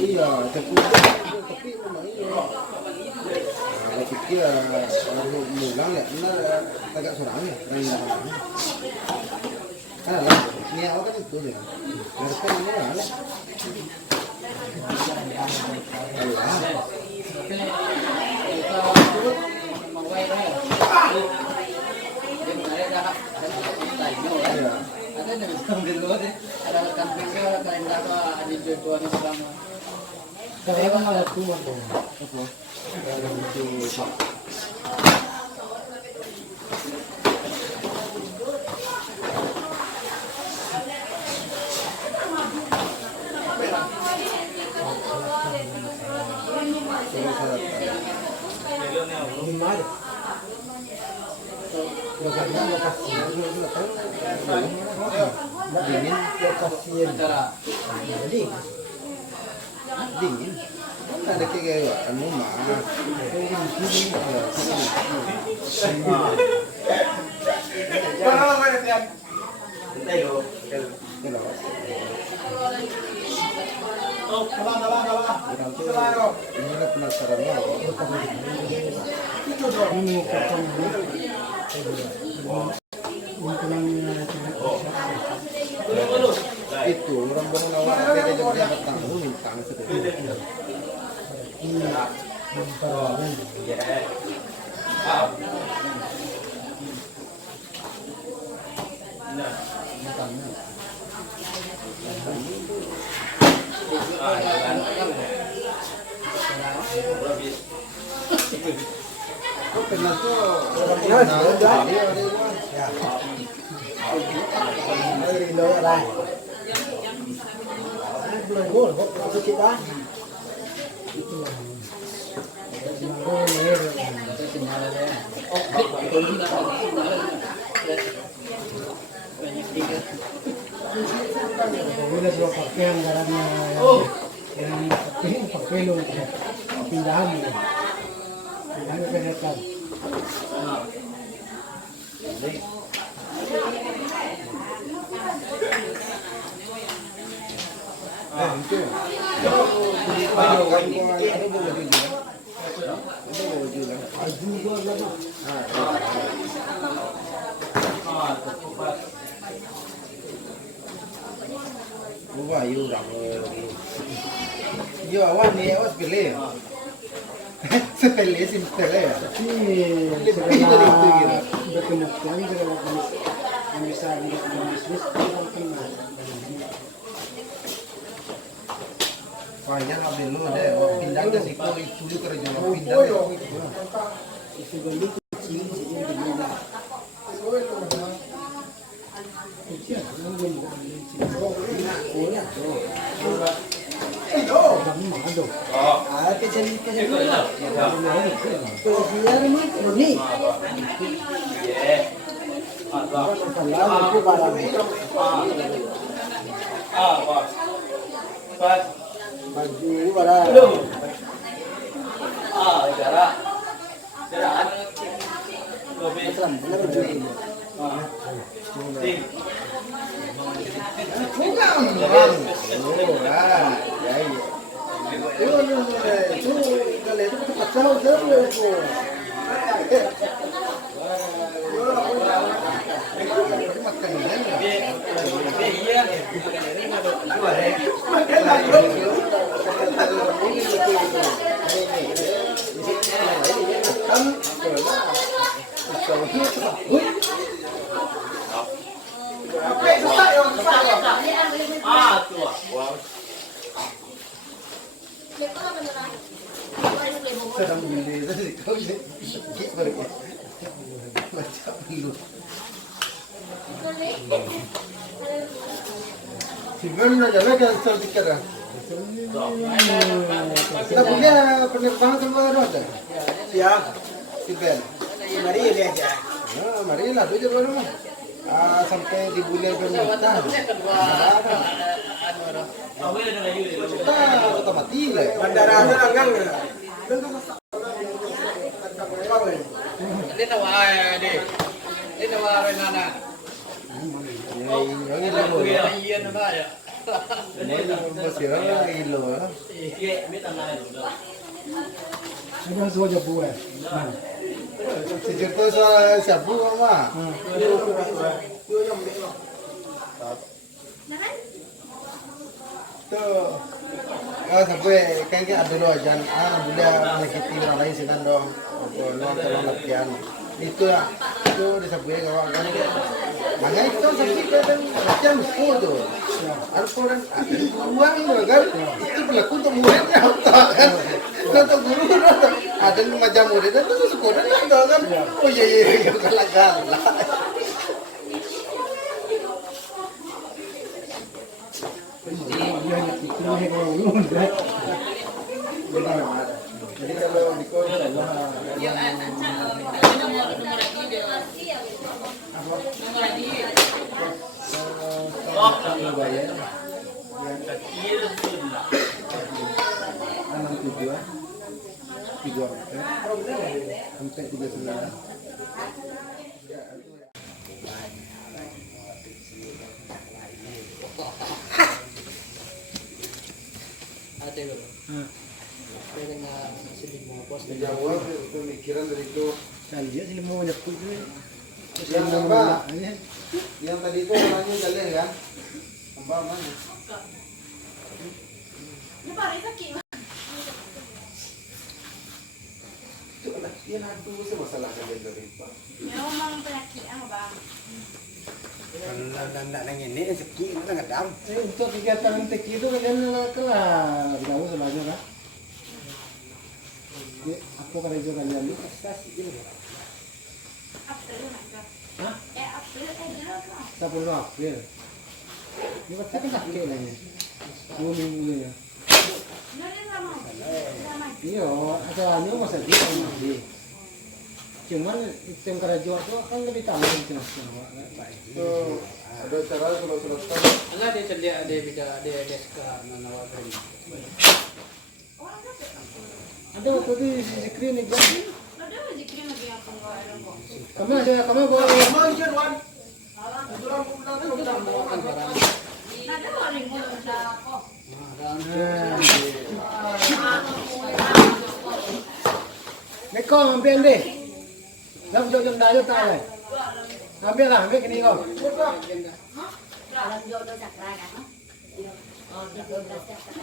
Iya, tapi memang iya. Kalau pikir orang mulang ya, benar agak seorang ya, kan lah, ini awal kan itu ya, mereka ini lah. Dingin ada kayak anu mah itu orang bangun awal dia dapat tanggung Wah, you yo awan ni awas pilih. Sepele sin sepele. Lebih dari itu gitu. Berkemungkinan kalau misalnya bisnis Banyak ambil lu ada pindah ke situ itu kerja pindah. itu beli kecil jadi begini. Kita punya penerbangan ke luar ada? Ya, Si Ben. mari ini aja. Nah, mari lah tujuh baru mah. Sampai di bulan Bermuda. Kita mati lah. Bandara ada anggang. Ini nawa deh. Ini nawa nana. Yung ilo mo. Masih ilo. Ano sa wajah buah? Si Jirto sa sabu mama. Tuh. Sampai kayaknya ada loh jangan boleh menyakiti orang lain sinan dong. Kalau latihan itu ya itu disebutnya kawan kan. Makanya itu sampai kan latihan full tuh. Harus kan uang kan itu berlaku untuk muridnya kan. Untuk guru ada macam murid itu sekolah kan. Oh iya kalah. Jadi kalau di kota jawab pemikiran dari itu. Dia sih mau nyeput itu. Yang apa? Yang tadi itu orangnya jalan kan? Apa mana? Ini paling sakit. Itu latihan aduh sih masalah kalian dari itu. Memang penyakit bang. Kalau nak ini rezeki mana kadang. Untuk kegiatan teki itu kan kelas tahu semuanya kan? Apa kerja kalian itu? April nak. Hah? April jelas lah. 10 April. Ini berarti kan sakit lah ya. 2 minggu ya. Nanti sama. Iya, acaranya masa dia masih. Cuman tim kerja itu kan lebih tahu internasional. Tuh ada cara kalau selesai. Ala dia celia ada bida ada desk nanawa beri. Ada waktu di screen itu. Ada rezeki lagi yang pengeluaran kok. Kamu bawa Manjur wan. Ada orang mau kok. Neko ambil deh. Lam jom dah jom tak leh. Ambil lah, ambil kini kau. Dalam jodoh sakra kan. Oh, jodoh sakra.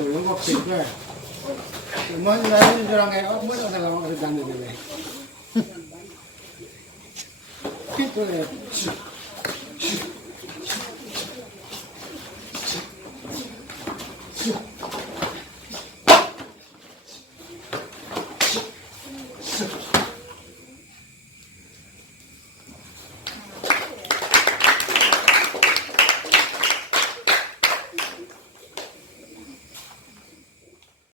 Tolong kau pikir. Cuma ni orang kayak apa pun orang kerja ni. Itu